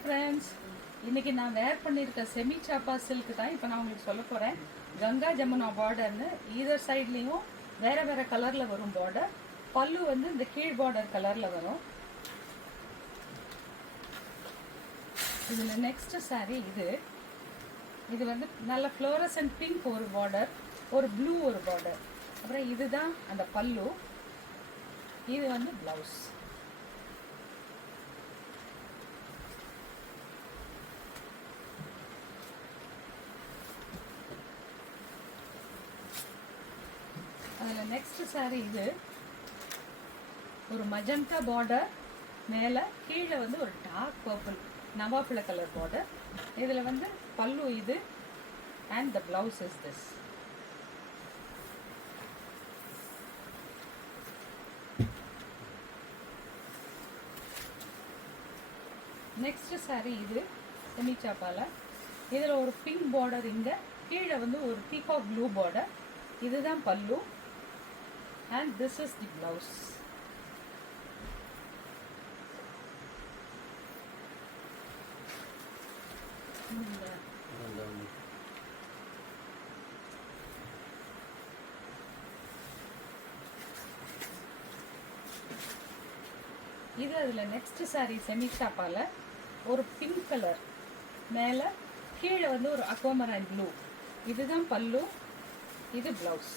Hi friends, இன்னைக்கு நான் வேர் பண்ணியிருக்க செமி சாப்பா சில்க் தான் இப்போ நான் உங்களுக்கு சொல்ல போகிறேன். கங்கா ஜமுனா பார்டர்னு ஈதர் சைட்லேயும் வேறு வேறு கலரில் வரும் பார்டர். பல்லு வந்து இந்த கீழ் பார்டர் கலரில் வரும். இதில் நெக்ஸ்ட் சாரீ இது வந்து நல்ல ஃப்ளோரசன்ட் பிங்க் ஒரு பார்டர், ஒரு ப்ளூ ஒரு பார்டர். அப்புறம் இதுதான் அந்த பல்லு, இது வந்து ப்ளவுஸ். அதில் நெக்ஸ்ட் சாரீ இது ஒரு மஜந்தா பார்டர், மேலே கீழே வந்து ஒரு டார்க் பர்பிள் நவாப்பிள கலர் பார்டர். இதில் வந்து பல்லு இது and the blouse is this. Next sari இது செமி சாப்பால, இதில் ஒரு பிங்க் பார்டர், இங்கே கீழே வந்து ஒரு பீகாக் ப்ளூ பார்டர். இதுதான் பல்லு and this is the blouse. இது அதில் நெக்ஸ்ட் சாரீ செமி சாப்பால ஒரு பிங்க் கலர், மேலே கீழே வந்து ஒரு அக்வாமரைன் ப்ளூ. இதுதான் பல்லு, இது பிளவுஸ்.